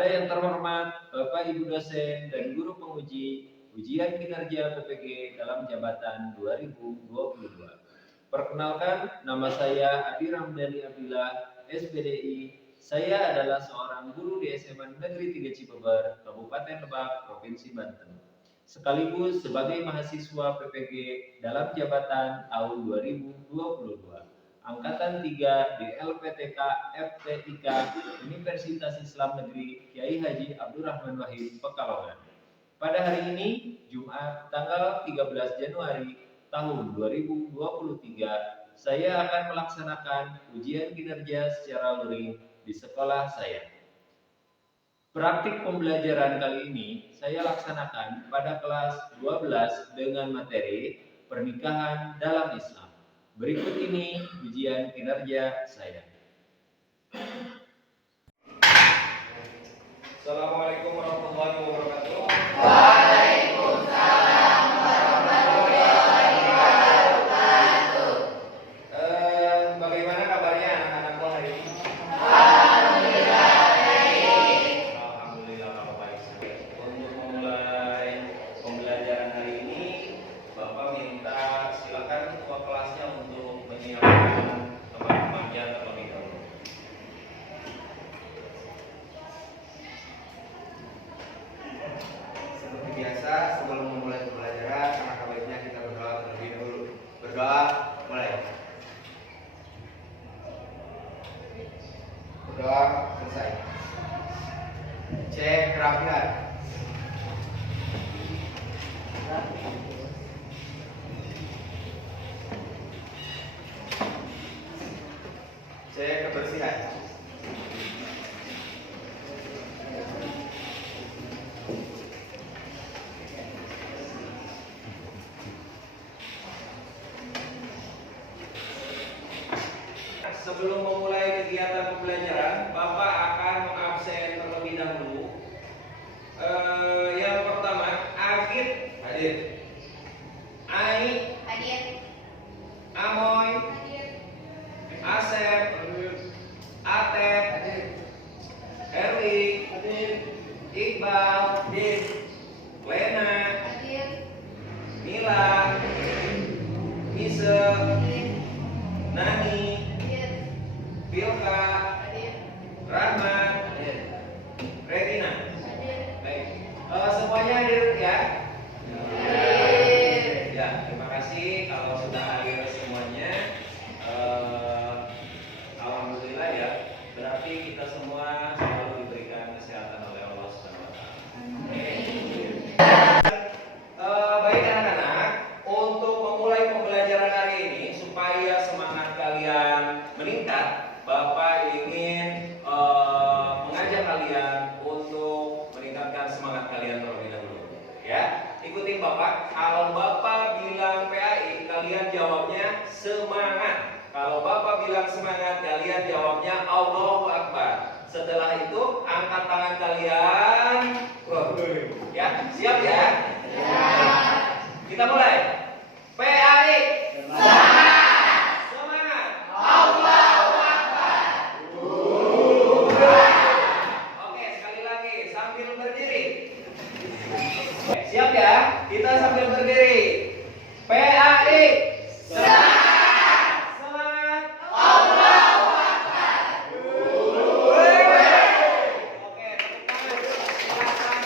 Kepada yang terhormat Bapak Ibu dosen dan guru penguji ujian kinerja PPG dalam jabatan 2022. Perkenalkan, nama saya Adi Ramdhani Abdillah, SPDI. Saya adalah seorang guru di SMA Negeri 3 Cibeber, Kabupaten Lebak, Provinsi Banten. Sekaligus sebagai mahasiswa PPG dalam jabatan tahun 2022. Angkatan 3 di LPTK FTIK Universitas Islam Negeri Kiai Haji Abdurrahman Wahid Pekalongan. Pada hari ini, Jumat tanggal 13 Januari tahun 2023, saya akan melaksanakan ujian kinerja secara luring di sekolah saya. Praktik pembelajaran kali ini saya laksanakan pada kelas 12 dengan materi pernikahan dalam Islam. Berikut ini ujian kinerja saya. Assalamualaikum warahmatullahi wabarakatuh. Waalaikumsalam warahmatullahi wabarakatuh. Bagaimana kabarnya anak-anakku hari ini? Alhamdulillah baik. Alhamdulillah kalau baik. Untuk memulai pembelajaran hari ini, Bapak minta silakan ketua kelasnya untuk menyiapkan teman-temannya terlebih dahulu. Seperti biasa, sebelum memulai pembelajaran, alangkah baiknya kita berdoa terlebih dahulu. Berdoa, mulai. Berdoa, selesai. Cek kerapian. Cek kebersihan. Sebelum memulai kegiatan pembelajaran, Bapak akan mengabsen terlebih dahulu. Yang pertama, Agit hadir, Ai Hadir. Amoy Hadir. Asep Atep Erwi Iqbal Lena Hadir. Mila Mise Nani Hadir. Bilka Hadir. Rahmat Regina. Hadir. Baik, semuanya hadir ya? Hadir. Ya, terima kasih kalau sudah hadir semuanya. Alhamdulillah ya. Berarti kita semua selalu diberikan kesehatan oleh Allah Subhanahu wa taala. Baik anak-anak, untuk memulai pembelajaran hari ini supaya semangat kalian meningkat, Bapak ingin mengajak kalian untuk meningkatkan semangat kalian terlebih dahulu. Ya, ikutin Bapak. Kalau Bapak bilang PAI, kalian jawabnya semangat. Kalau Bapak bilang semangat, kalian jawabnya Allahu Akbar. Setelah itu angkat tangan kalian. Ya, siap ya? Kita mulai. PAI. Semangat. Allahu Akbar. Oke, sekali lagi sambil berdiri. Siap ya? Kita sambil berdiri. PAI. Semangat. Allahu Akbar. Oke, tepuk tangan. Silakan.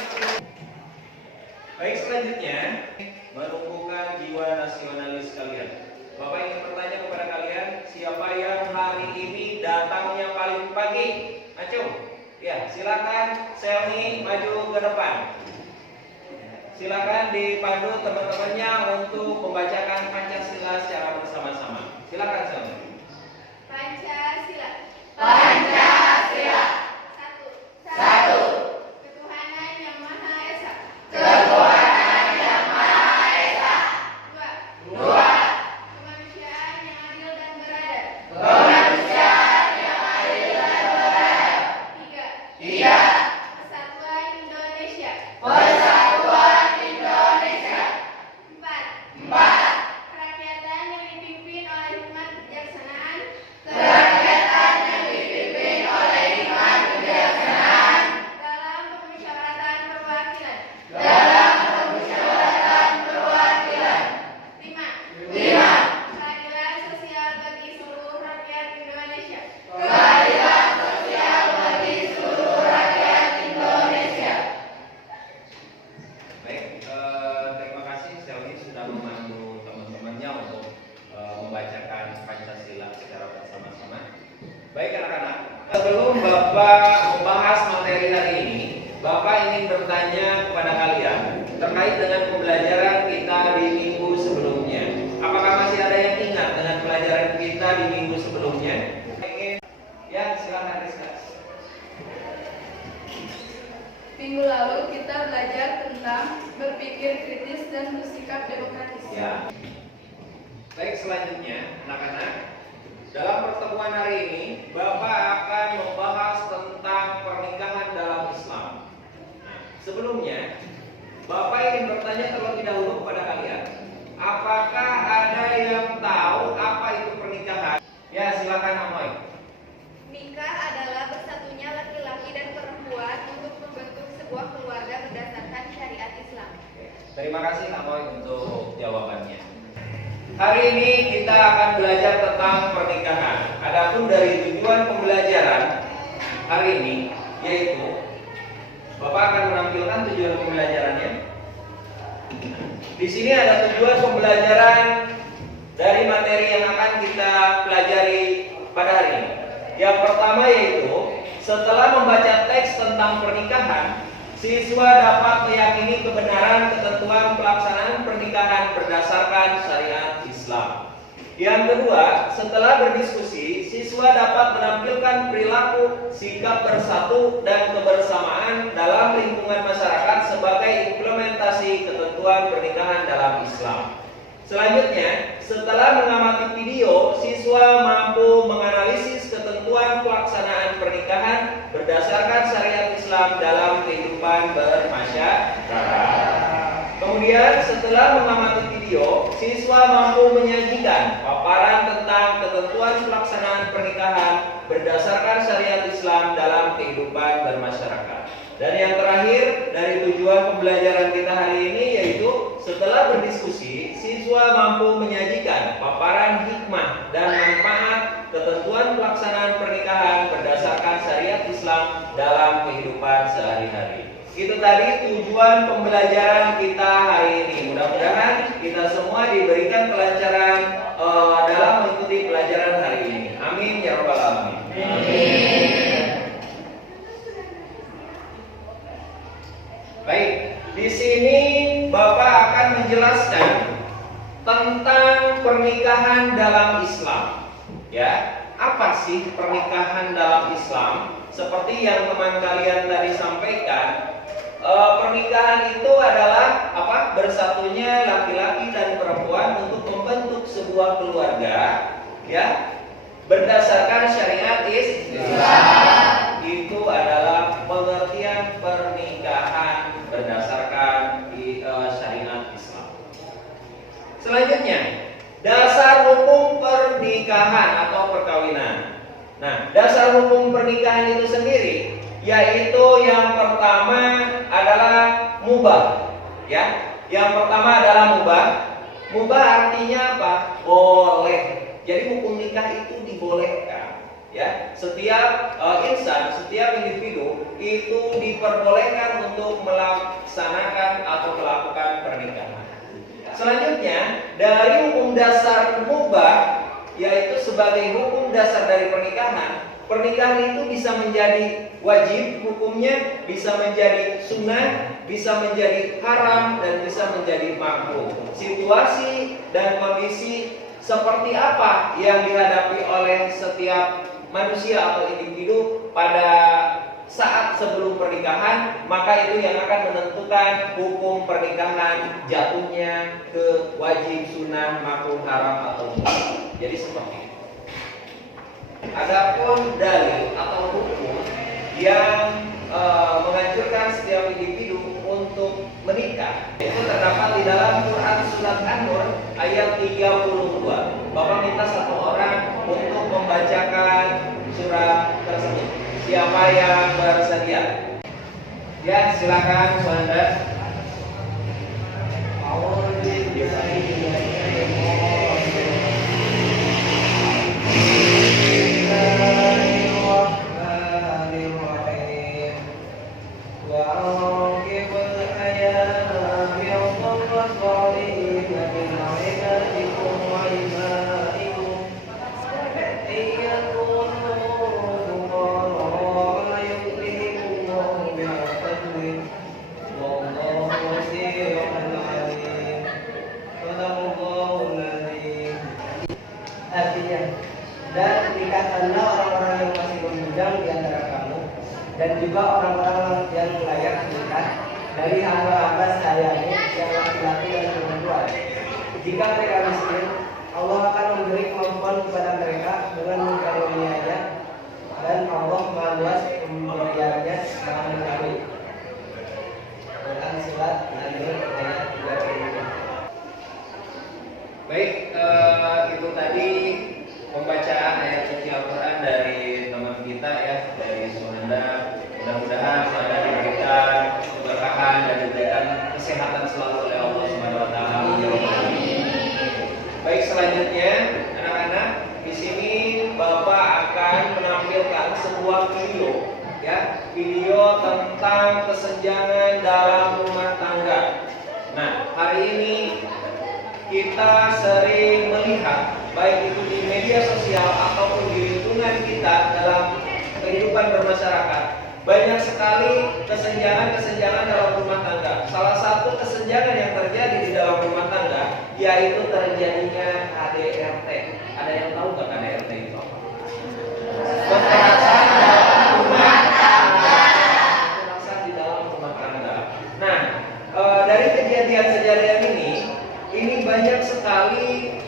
Baik, selanjutnya menumbuhkan jiwa nasionalis kalian. Bapak ingin bertanya kepada kalian, siapa yang hari ini datangnya paling pagi? Acung. Ya, silakan Selmi maju ke depan. Silakan dipandu teman-temannya untuk membacakan Pancasila secara bersama-sama. Silakan Selmi. Pancasila. Pancasila. Satu. Ketuhanan yang Maha Esa. Ketuhanan yang Maha Esa. Dua. Kemanusiaan yang adil dan beradab. Kemanusiaan yang adil dan beradab. Tiga. Persatuan Indonesia. Persatuan Indonesia. Empat. Kerakyatan yang dipimpin oleh hikmat kebijaksanaan. Kerakyatan yang dipimpin sama-sama. Baik anak-anak, sebelum Bapak membahas materi hari ini, Bapak ingin bertanya kepada kalian terkait dengan pembelajaran kita di minggu sebelumnya. Apakah masih ada yang ingat dengan pelajaran kita di minggu sebelumnya? Ya, silakan Rizka. Minggu lalu kita belajar tentang berpikir kritis dan bersikap demokratis. Ya. Baik, selanjutnya anak-anak, dalam pertemuan hari ini Bapak akan membahas tentang pernikahan dalam Islam. Nah, sebelumnya Bapak ingin bertanya terlebih dahulu kepada kalian, apakah ada yang tahu apa itu pernikahan? Ya, silakan Amoy. Nikah adalah bersatunya laki-laki dan perempuan untuk membentuk sebuah keluarga berdasarkan syariat Islam. Terima kasih Amoy untuk jawabannya. Hari ini kita akan belajar tentang pernikahan. Adapun dari tujuan pembelajaran hari ini, yaitu Bapak akan menampilkan tujuan pembelajarannya. Di sini ada tujuan pembelajaran dari materi yang akan kita pelajari pada hari ini. Yang pertama yaitu setelah membaca teks tentang pernikahan, siswa dapat meyakini kebenaran ketentuan pelaksanaan pernikahan berdasarkan syariat Islam. Yang kedua, setelah berdiskusi, siswa dapat menampilkan perilaku, sikap bersatu, dan kebersamaan dalam lingkungan masyarakat sebagai implementasi ketentuan pernikahan dalam Islam. Selanjutnya, setelah mengamati video, siswa mampu menganalisis ketentuan pelaksanaan pernikahan berdasarkan syariat Islam dalam kehidupan bermasyarakat. Kemudian, setelah mengamati video, siswa mampu menyajikan paparan tentang ketentuan pelaksanaan pernikahan berdasarkan syariat Islam dalam kehidupan bermasyarakat. Dan yang terakhir dari tujuan pembelajaran kita hari ini yaitu setelah berdiskusi, siswa mampu menyajikan paparan hikmah dan manfaat ketentuan pelaksanaan pernikahan berdasarkan syariat Islam dalam kehidupan sehari-hari. Itu tadi tujuan pembelajaran kita hari ini. Mudah-mudahan kita semua diberikan kelancaran dalam mengikuti pelajaran hari ini. Amin ya rabbal alamin. Baik, di sini Bapak akan menjelaskan tentang pernikahan dalam Islam. Ya, apa sih pernikahan dalam Islam? Seperti yang teman kalian tadi sampaikan, pernikahan itu adalah apa? Bersatunya laki-laki dan perempuan untuk membentuk sebuah keluarga, ya, berdasarkan syariat Islam. Itu adalah pengertian pernikahan berdasarkan syariat Islam. Selanjutnya, dasar hukum pernikahan atau perkawinan. Nah, dasar hukum pernikahan itu sendiri yaitu yang pertama adalah mubah. Ya, yang pertama adalah mubah. Mubah artinya apa? Boleh. Jadi hukum nikah itu dibolehkan. Ya, setiap insan, setiap individu itu diperbolehkan untuk melaksanakan atau melakukan pernikahan. Selanjutnya, dari hukum dasar mubah, yaitu sebagai hukum dasar dari pernikahan, pernikahan itu bisa menjadi wajib hukumnya, bisa menjadi sunnah, bisa menjadi haram, dan bisa menjadi makruh. Situasi dan kondisi seperti apa yang dihadapi oleh setiap manusia atau individu pada saat sebelum pernikahan, maka itu yang akan menentukan hukum pernikahan jatuhnya ke wajib, sunnah, makruh, haram atau mutlak. Jadi seperti itu. Adapun dalil atau hukum yang menganjurkan setiap individu untuk menikah itu terdapat di dalam Quran surat An-Nur ayat 32. Bapak minta satu orang untuk membacakan surat tersebut. Siapa yang bersedia? Ya, silakan Suanda. Iya. Dan nikahkanlah orang-orang yang masih memujang di antara kamu, dan juga orang-orang yang layak nikah dari hamba-hamba sayanya yang laki-laki dan perempuan. Jika mereka miskin, Allah akan memberi kemampuan kepada mereka dengan mengaruniainya, dan Allah Maha Luas pemberiannya, Maha Mengetahui. Quran Surat An-Nur ayat 35. Baik, itu tadi pembacaan ayat suci Al-Quran dari teman kita ya, dari Sunanda. Mudah-mudahan saya diberikan keberkahan dan diberikan kesehatan selalu oleh Allah Subhanahu wa taala. Baik, selanjutnya anak-anak, di sini Bapak akan menampilkan sebuah video ya, video tentang kesenjangan dalam rumah tangga. Nah, hari ini kita sering melihat baik itu di media sosial ataupun di lingkungan kita dalam kehidupan bermasyarakat, banyak sekali kesenjangan dalam rumah tangga. Salah satu kesenjangan yang terjadi di dalam rumah tangga yaitu terjadinya KDRT. Ada yang tahu nggak KDRT itu apa? Kekerasan dalam rumah tangga. Kekerasan di dalam rumah tangga. Nah, dari kejadian-kejadian ini banyak sekali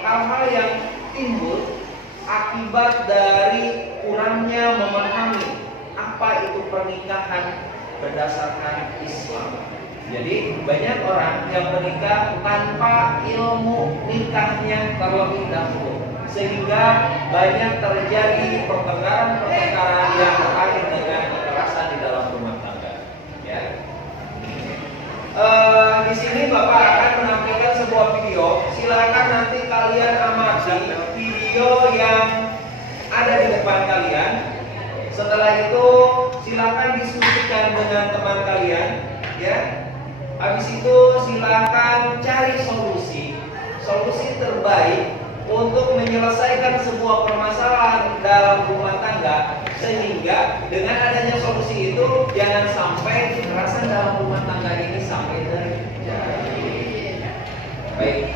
hal-hal yang timbul akibat dari kurangnya memahami apa itu pernikahan berdasarkan Islam. Jadi banyak orang yang menikah tanpa ilmu nikahnya terlebih dahulu, sehingga banyak terjadi pertengkaran-pertengkaran yang berakhir dengan kekerasan di dalam rumah tangga. Ya. Di sini Bapak akan menampilkan sebuah video. Silakan nanti kalian amati video yang ada di depan kalian. Setelah itu silakan diskusikan dengan teman kalian, ya. Habis itu silakan cari solusi terbaik untuk menyelesaikan sebuah permasalahan dalam rumah tangga, sehingga dengan adanya solusi itu jangan sampai kekerasan dalam rumah tangga ini sampai terjadi. Baik,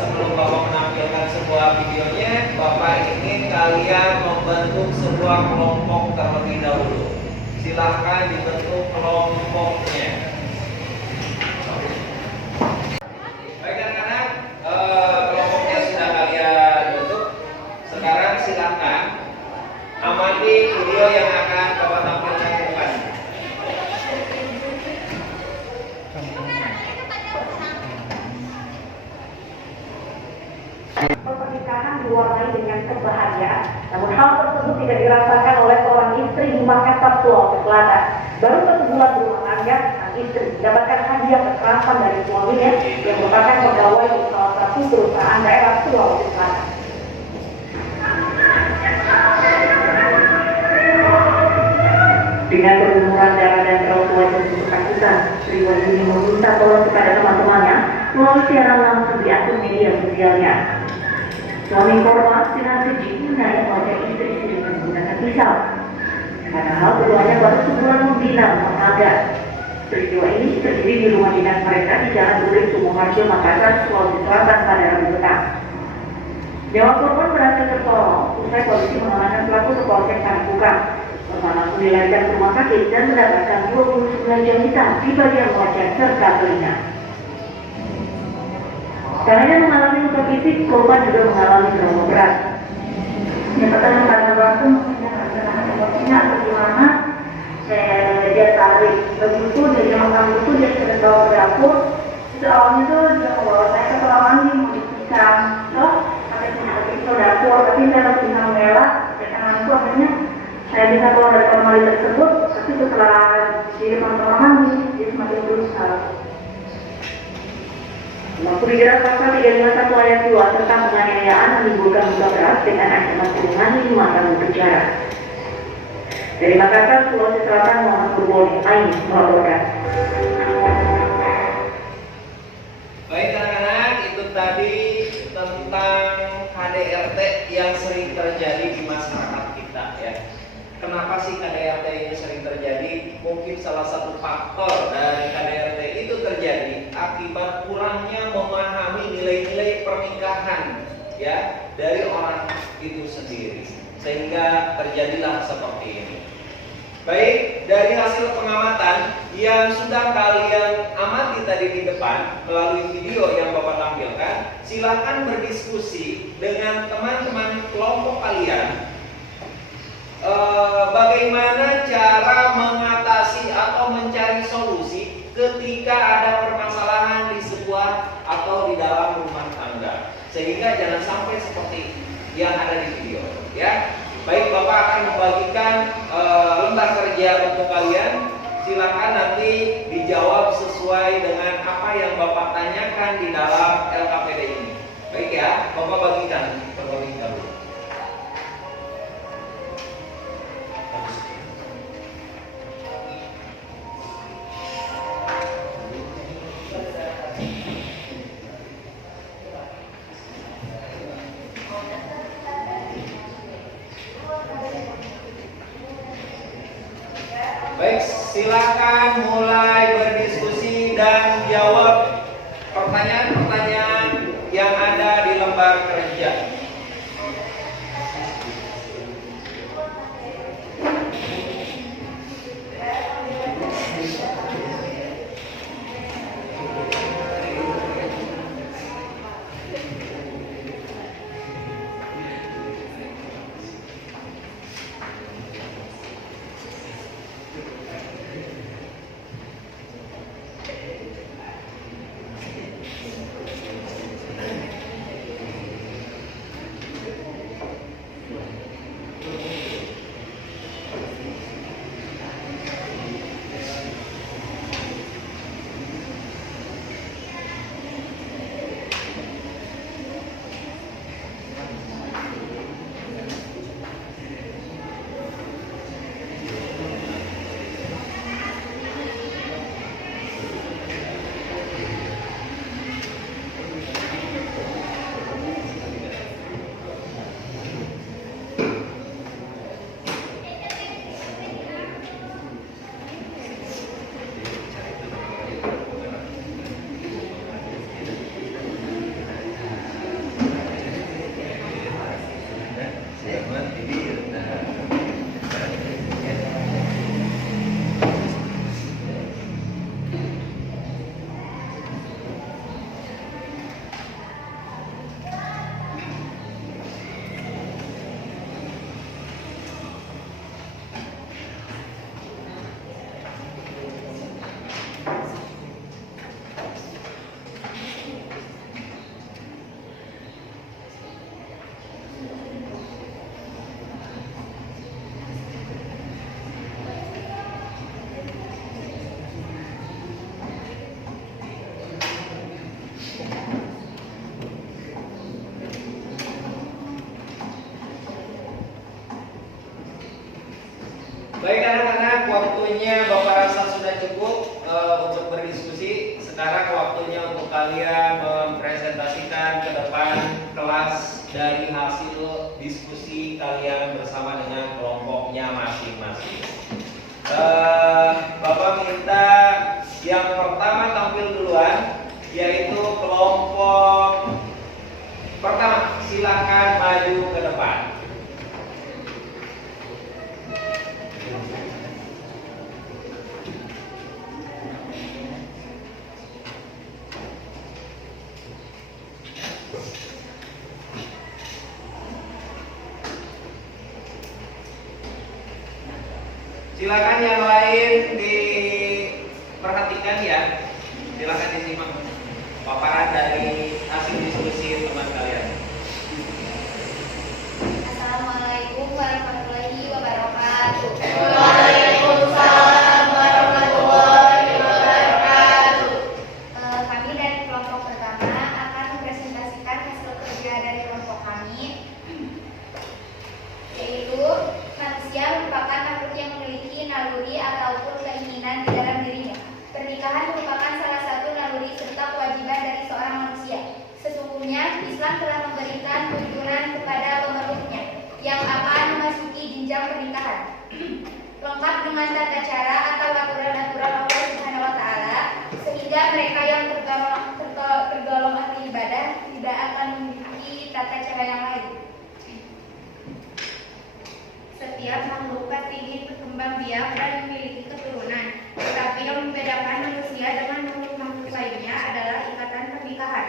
sebelum Bapak menampilkan sebuah videonya, Bapak ingin kalian membentuk sebuah kelompok terlebih dahulu. Silahkan dibentuk kelompoknya. Baik anak-anak, kelompoknya sudah kalian bentuk. Sekarang silakan amati video yang akan Bapak tampilkan ke depan. Pernikahan diwarnai dengan kebahagiaan, namun hal tersebut tidak dirasakan oleh seorang istri di Makassar, Sulawesi Selatan. Baru 1 bulan berumah tangga, sang istri mendapatkan hadiah kekerasan dari suaminya yang merupakan pegawai di salah satu perusahaan daerah Sulawesi Selatan. Dengan berlumuran darah dan raut wajah ketakutan, Sri Wahyuni meminta tolong kepada teman-temannya melalui siaran langsung di akun media sosialnya. Suami korban dengan keji menarik wajah istri dengan menggunakan pisau. Padahal keduanya baru sebulan membina rumah tangga. Peristiwa ini terjadi di rumah dinas mereka di Jalan Urip Sumoharjo, Makassar, Sulawesi Selatan pada Rabu petang. Nyawa korban berhasil tertolong usai polisi mengamankan pelaku ke Polsek Panakukang. Korban langsung dilarikan ke rumah sakit dan mendapatkan 29 jam hitam di bagian wajah serta telinga. Tak hanya mengalami luka fisik, korban juga mengalami trauma berat. Yang pertama karena waktu mengenai emosinya bagaimana dia tarik begitu dari makan itu dia sudah bawa ke dapur. Itu awalnya tuh dia membawa saya ke kolam mandi mau dipisah, sampai punya ke dapur, tapi saya harus bisa mengelak. Dan tanganku akhirnya saya bisa keluar dari kolam mandi tersebut, tapi setelah di depan kolam mandi dia semakin berusaha. Menurut pasal 351 ayat 2 tentang penganiayaan menimbulkan luka berat dengan ancaman kurungan 5 tahun penjara. Dari Makassar, Sulawesi Selatan, Muhammad Burboni, Ain melaporkan. Baik anak-anak, itu tadi tentang KDRT yang sering terjadi di masyarakat kita ya. Kenapa sih KDRT ini sering terjadi? Mungkin salah satu faktor dari KDRT itu terjadi akibat kurangnya memahami nilai-nilai pernikahan ya dari orang itu sendiri, sehingga terjadilah seperti ini. Baik, dari hasil pengamatan yang sudah kalian amati tadi di depan melalui video yang Bapak tampilkan, silakan berdiskusi dengan teman-teman kelompok kalian. Bagaimana cara mengatasi atau mencari solusi ketika ada permasalahan di sebuah atau di dalam rumah tangga, sehingga jangan sampai seperti yang ada di video, ya. Baik, Bapak akan membagikan lembar kerja untuk kalian. Silakan nanti dijawab sesuai dengan apa yang Bapak tanyakan di dalam LKPD ini. Baik ya, Bapak bagikan terlebih dahulu. Baik, silakan mulai berdiskusi dan jawab pertanyaan-pertanyaan yang ada di lembar kerja. Baik anak-anak, waktunya Bapak rasa sudah cukup untuk berdiskusi. Sekarang waktunya untuk kalian mempresentasikan ke depan kelas dari hasil diskusi kalian bersama dengan kelompoknya masing-masing. Bapak minta yang pertama tampil duluan, yaitu kelompok pertama. Silakan maju ke depan. Silakan yang lain diperhatikan ya. Silakan disimak paparan dari hasil diskusi teman kalian. Assalamualaikum warahmatullahi wabarakatuh. Waalaikumsalam warahmatullahi wabarakatuh. Kami dari kelompok pertama akan mempresentasikan hasil kerja dari kelompok kami, yaitu manusia merupakan makhluk yang memiliki naluri ataupun keinginan di dalam dirinya. Pernikahan merupakan salah satu naluri serta kewajiban dari seorang manusia. Sesungguhnya Islam telah memberikan tuntunan kepada pemeluknya yang akan memasuki jenjang pernikahan, lengkap dengan tata cara atau aturan-aturan Allah Subhanahu wa Ta'ala, sehingga mereka yang tergolong ahli ibadah tidak akan memiliki tata cara pernikahan.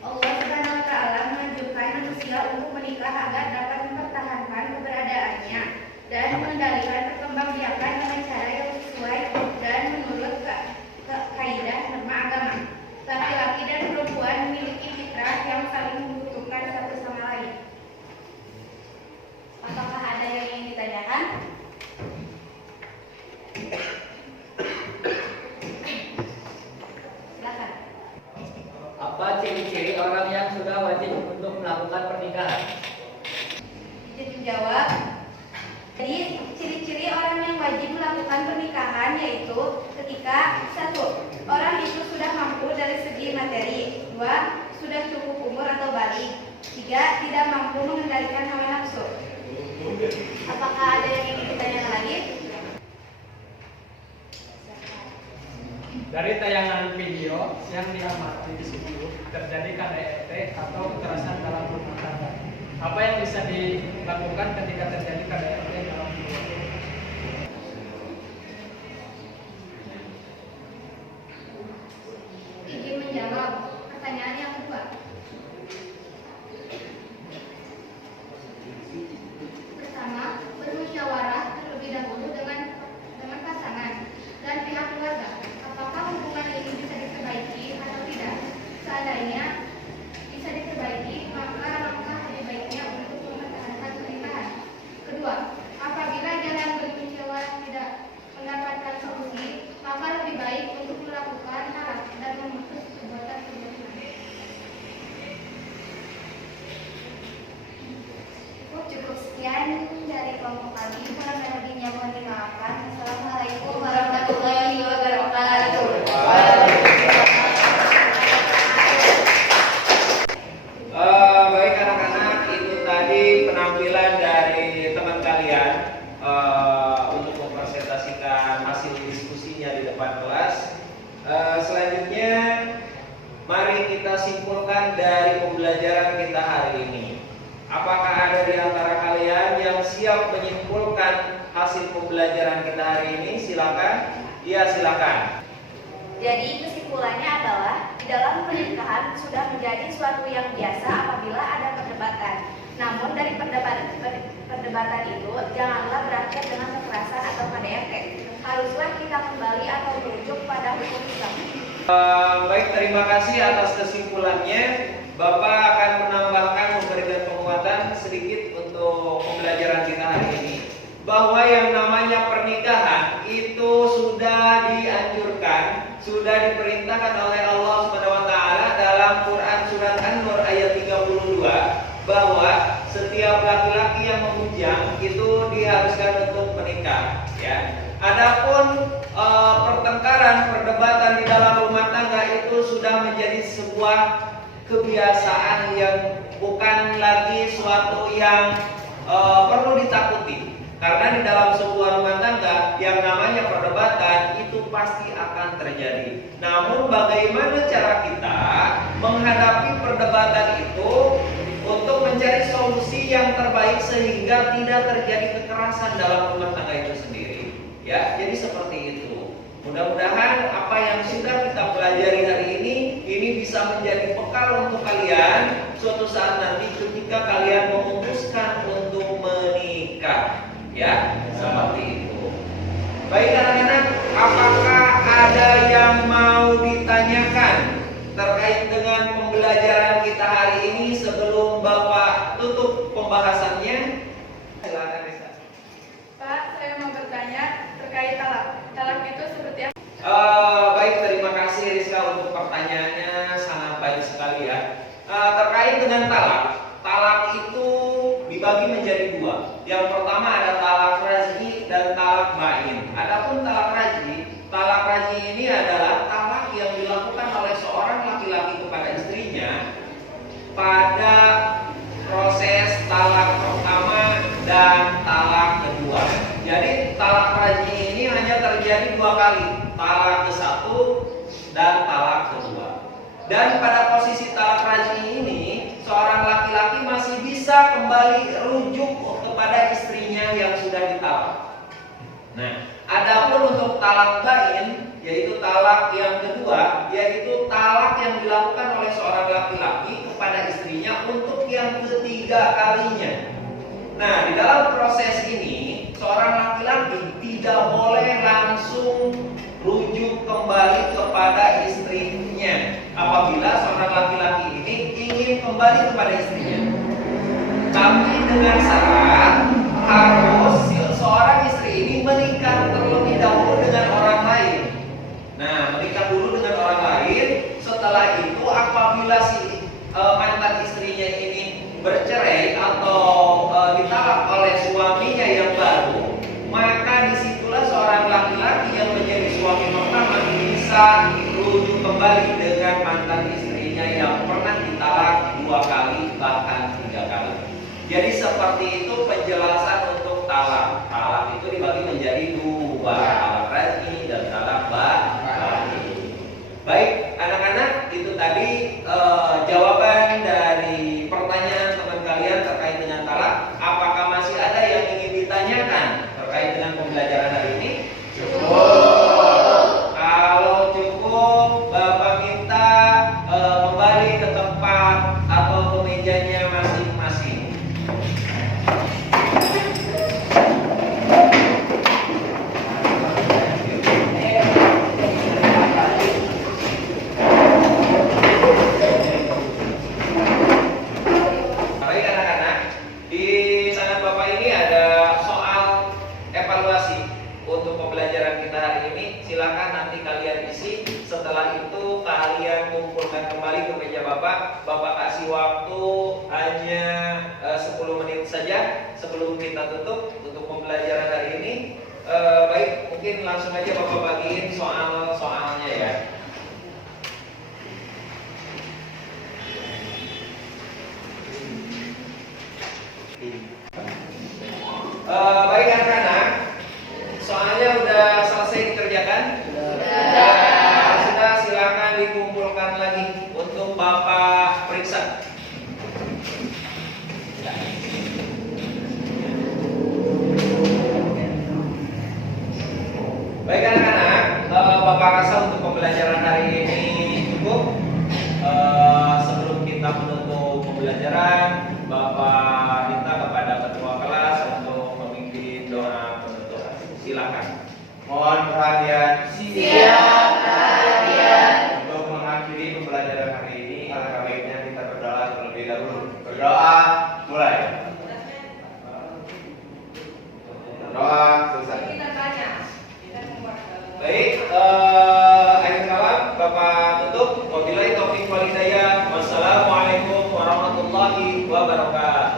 Allah Subhanahu wa Ta'ala menganjurkan manusia untuk menikah agar dapat mempertahankan keberadaannya dan mengendalikan perkembangbiakan dengan cara yang sesuai dan menurut kaidah norma agama. Laki-laki dan perempuan memiliki fitrah yang saling membutuhkan satu sama lain. Apakah ada yang ingin ditanyakan? Silakan. Apa ciri-ciri orang yang sudah wajib untuk melakukan pernikahan? Izin menjawab. Jadi ciri-ciri orang yang wajib melakukan pernikahan yaitu ketika 1. Orang itu sudah mampu dari segi materi, 2. Sudah cukup umur atau balik, 3. Tidak mampu mengendalikan hawa nafsu. Apakah ada yang ingin ditanyakan lagi? Dari tayangan video yang diamati di situ terjadi KDRT atau kekerasan dalam rumah tangga. Apa yang bisa dilakukan ketika terjadi KDRT dalam video? Izin menjawab. Pertanyaan yang kedua. Pertama, bermusyawarah terlebih dahulu dengan pasangan dan pihak keluarga. Apakah hubungan ini bisa diperbaiki atau tidak? Seandainya bisa diperbaiki, maka langkah lebih baiknya untuk mempertahankan pernikahan. Kedua, apabila jalan bermusyawarah tidak mendapatkan solusi, maka lebih baik untuk melakukan talak dan memutus perbuatan sebelumnya. Cukup sekian dari kelompok kami. Kurang dan lebihnya mohon dimaafkan. Assalamualaikum warahmatullahi wabarakatuh. Baik anak-anak, itu tadi penampilan dari teman kalian untuk mempresentasikan hasil diskusinya di depan kelas. Selanjutnya, mari kita simpulkan dari pembelajaran kita hari ini. Apakah ada di antara kalian yang siap menyimpulkan hasil pembelajaran kita hari ini? Silakan. Iya, silakan. Jadi kesimpulannya adalah di dalam pernikahan sudah menjadi suatu yang biasa apabila ada perdebatan. Namun dari perdebatan itu janganlah berakhir dengan kekerasan atau KDRT. Haruslah kita kembali atau merujuk pada hukum Islam. Baik, terima kasih atas kesimpulannya. Bapak akan menambahkan, memberikan penguatan sedikit untuk pembelajaran kita hari ini. Bahwa yang namanya pernikahan itu sudah dianjurkan, sudah diperintahkan oleh Allah SWT dalam Quran surat An-Nur ayat 32, bahwa setiap laki-laki yang memujang itu diharuskan untuk menikah. Ya. Adapun pertengkaran, perdebatan di dalam rumah tangga itu sudah menjadi sebuah kebiasaan yang bukan lagi suatu yang perlu ditakuti. Karena di dalam sebuah rumah tangga yang namanya perdebatan itu pasti akan terjadi. Namun bagaimana cara kita menghadapi perdebatan itu untuk mencari solusi yang terbaik sehingga tidak terjadi kekerasan dalam rumah tangga itu sendiri. Ya, jadi seperti itu. Mudah-mudahan apa yang sudah kita pelajari hari ini bisa menjadi bekal untuk kalian suatu saat nanti ketika kalian memutuskan untuk menikah. Ya, seperti itu. Baik anak-anak, apakah ada yang mau ditanyakan terkait dengan pembelajaran kita hari ini sebelum Bapak tutup pembahasannya? Silakan Risa. Pak, saya mau bertanya terkait talak. Talak itu seperti apa? Baik, terima kasih Rizka untuk pertanyaannya, sangat baik sekali ya. Terkait dengan talak itu dibagi menjadi dua. Yang pertama ada talak raj'i dan talak bain. Adapun talak raj'i ini adalah talak yang dilakukan oleh seorang laki-laki kepada istrinya pada proses talak pertama dan talak kedua. Jadi talak raj'i ini hanya terjadi dua kali, talak ke-1 dan talak kedua. Dan pada posisi talak raj'i ini, seorang laki-laki masih bisa kembali rujuk kepada istrinya yang sudah ditalak. Nah, adapun untuk talak bain, yaitu talak yang kedua, yaitu talak yang dilakukan oleh seorang laki-laki kepada istrinya untuk yang ketiga kalinya. Nah, di dalam proses ini seorang laki-laki tidak boleh langsung rujuk kembali kepada istrinya apabila seorang laki-laki ini ingin kembali kepada istrinya. Tapi dengan syarat harus seorang istri ini menikah terlebih dahulu dengan orang lain. Nah, menikah dulu dengan orang lain. Setelah itu apabila si mantan istrinya ini bercerai atau ditalak oleh suaminya yang baru, maka disitulah seorang laki-laki yang menjadi suami pertama bisa rujuk kembali dengan mantan istrinya yang pernah ditalak 2 kali bahkan 3 kali. Jadi seperti itu penjelasan untuk talak. Talak itu dibagi menjadi 2, talak raj'i dan talak ba'in. Baik, anak-anak, itu tadi jawaban dari pertanyaan teman kalian terkait dengan talak. Apakah masih ada yang ingin ditanyakan terkait dengan pembelajaran hari ini? Cukup. Kalau cukup, Bapak minta kembali ke tempat atau ke mejanya masing-masing. Baik anak-anak, di tangan Bapak ini ada soal evaluasi untuk pembelajaran kita hari ini. Silakan nanti kalian isi. Setelah itu kalian kumpulkan kembali ke meja Bapak. Bapak kasih waktu hanya 10 menit saja sebelum kita tutup untuk pembelajaran hari ini. Baik, mungkin langsung aja Bapak bagiin soal-soalnya ya. Baik anak-anak, soalnya udah selesai dikerjakan? Sudah, silakan dikumpulkan lagi untuk Bapak periksa. Baik anak-anak, Bapak rasa untuk pembelajaran hari ini cukup. Sebelum kita menutup pembelajaran, Bapak minta kepada ketua kelas untuk memimpin doa penutup. Silakan. Mohon perhatian. Siap, perhatian. Untuk mengakhiri pembelajaran hari ini, alangkah baiknya kita berdoa terlebih dahulu. Berdoa, mulai. Berdoa, selesai. Baik, akhir kalam Bapak tutup. Wabillahi taufiq wal hidayah. Wassalamualaikum warahmatullahi wabarakatuh.